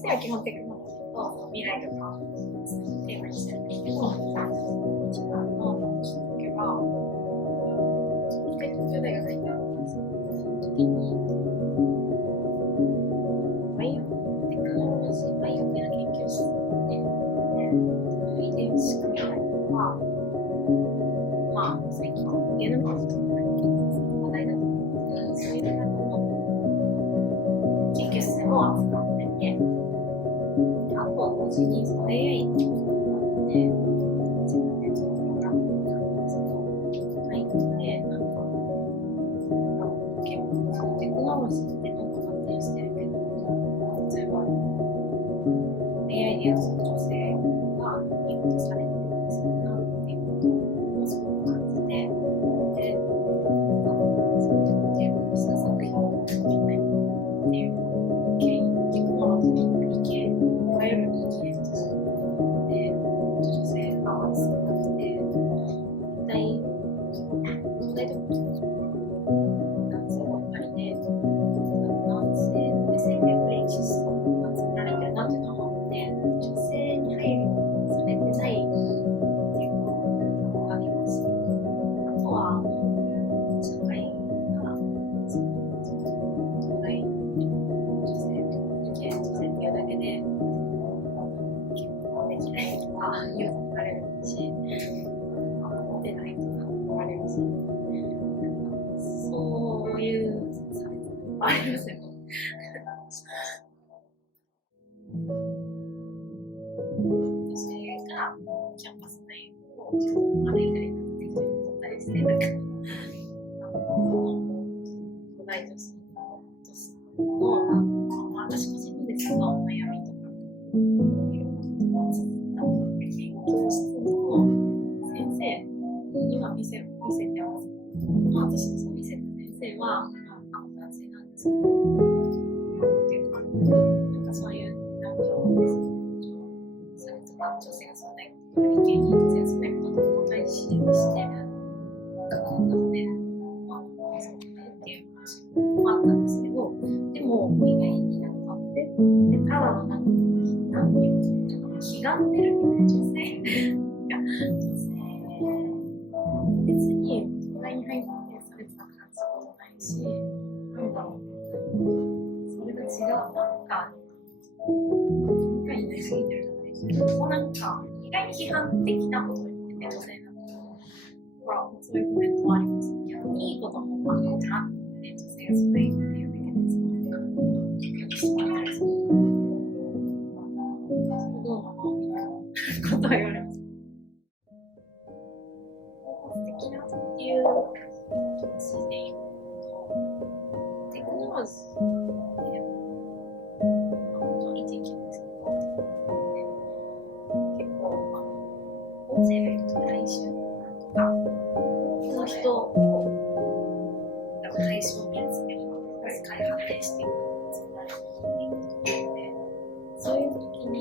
実際は基本テクノロジーと未来とかをテーマにしてるんですけど、一番のきっかけは、一回東京大学に行ったんですよ。その時に、バイオテクノロジー、バイオ系の研究室で、遺伝子組み換えとか、まあ、最近、ゲノム編集とか話題だと思うんですけど、そういう方の研究室でも扱ってて、あとは同時にその AI っていうことがあって、自分でそのプログラムを書くんですけど、書いて、なんか、結構そのテクノロジーってどんどん発展してるけど、例えば AI でその女性が見事されてるんですよなっていうことをすごく感じて、で、そういうとこテーマにした作品を作りたいっていう経緯、テクノロジーの理系、いわゆる理系として女性が少なくて、一体東大とか男性ばっかりで、男性の目線でやっぱりシステムが作られてるなっていうのは思って、女性に配慮されてないっていうのがあります。あとは、社会が東大女性と理系女性っていうだけで結婚できないとか言われるし、モテないとか言われるし、そういう差別がありますよね。女性がキャンパス内を歩いたりとか適当に撮ったりしてるから、東大女子の私個人のですが、お悩みとか、いろんなことを綴った研究室の先生に今見せてます。私のその見せた先生は、男性なんですけど、っていうか、なんかそういう男女ですね。それとか女性がそんな理系に女性がそんなことを答えしてる方なので、そうっていう話もあったんですけど、でも意外になんかでただのなんていうの、気がってるみたいな女性別に東大に入って差別な感じたことないし、なんだろう、それが違う、なんか理解になりすぎてるじゃないですか。もうなんか意外に批判的なことを言ってて、女性なので、ほら、そういうコメントもあります。逆にいいこともあるんじゃなくて、女性がそういうっていうだけで、そういうことどうなのみたいなことを言われます。素敵なっていう気持ちで言うと、テクノロジーで本当にできるんですけど、結構、音声がいると大衆とか、の人を対象に集めるので、世界発展していくのに作られていくと思うので、そういう時に、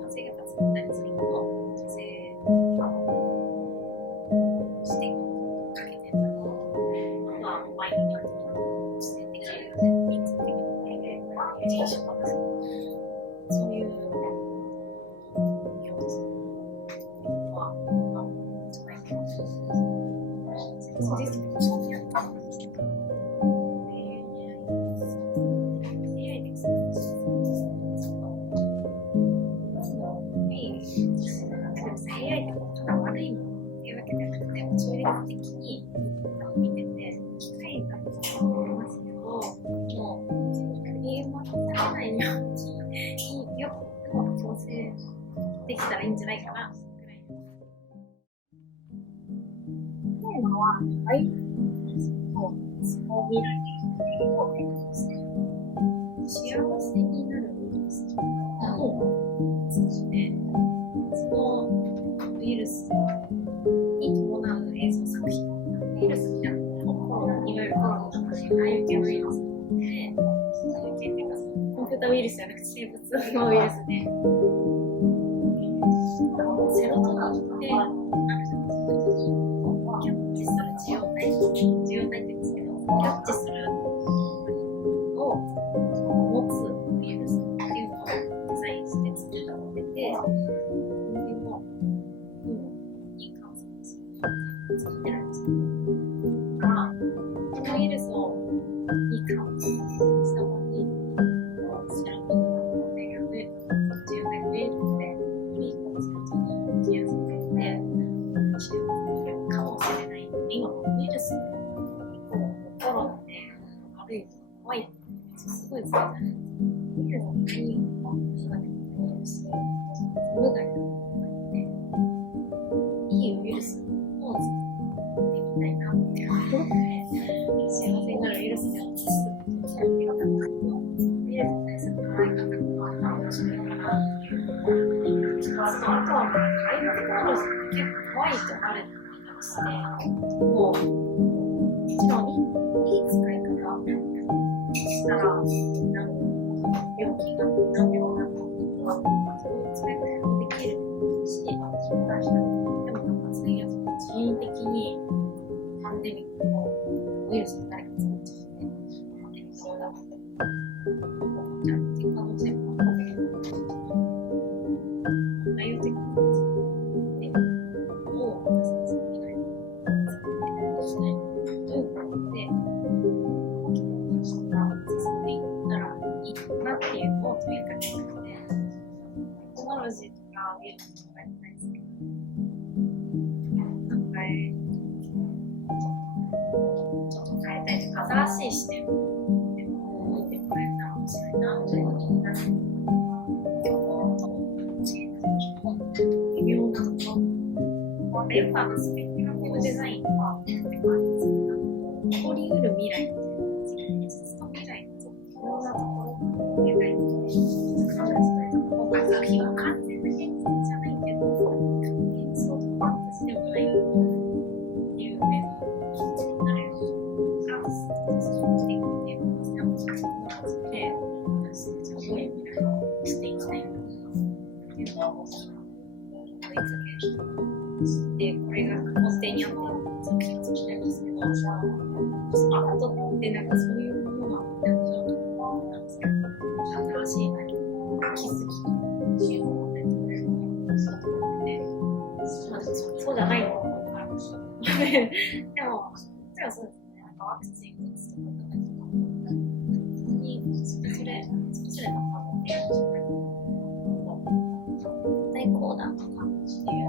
男性が立つったりすると、女性が視点をかけてるのを、まあ、マインドにある視点的な民族的な体験が人種なんですけど、そういう表示は、じゃないかな。実際にやったんですけど、AI でAI ってただ悪いものっていうわけじゃなくて、中立的に見てて、機械が思いますけど、もう、クリームをされないように、よくも調整できたらいいんじゃないかな、ぐらい。テーマは、はい、そう未来をテーマにしてる。幸せになるを通じて、そのウイルスに伴う映像作品、ウイルスみたいな、いわゆるコロナとかああいう系のウイルスで、ああいう系っていうか、コンピューターウイルスじゃなくて生物のウイルスで、セロトニンってあるじゃないですか。キャッチする受容体。いとあるとして、もちろんいい使い方したら、病気が難病なのとか、そういう使い方もできるし、でも最悪人為的にパンデミックのウイルスの誰か作っちゃって、そうだって思っちゃうっていう可能性もあるけど、ああいうテクノロジーでもう私たち以外にしないというかで、大きな話が進んでいったらいいなっていうのを問いかけて、テクノロジーとかウイルスとかに対する考えちょっと変えたいというか、新しい視点を見てもらえたら面白いなというふうになる。微妙なところ。よくスペキュラティブデザインとかって起こりうる未来っていうのは現実と未来のちょっと微妙なところを描いて今回作品は完全な現実じゃないけど、現実とファンタジーでもないっていう面になるようなしていくっていうのが大きくなって私たちはどういう未来をしていきたいのかっていうのを問いかける。で、これが根底にあって作品を作りたいんですけど、アートってなんかそういうものがなんですか、新しい気づきっていうのを与えてくれるものだと思って、そうじゃないのもあるし、でも、例えばそうですね、なんかワクチン打つとかとかに、それぞれの可能性が絶対こうだとかっていう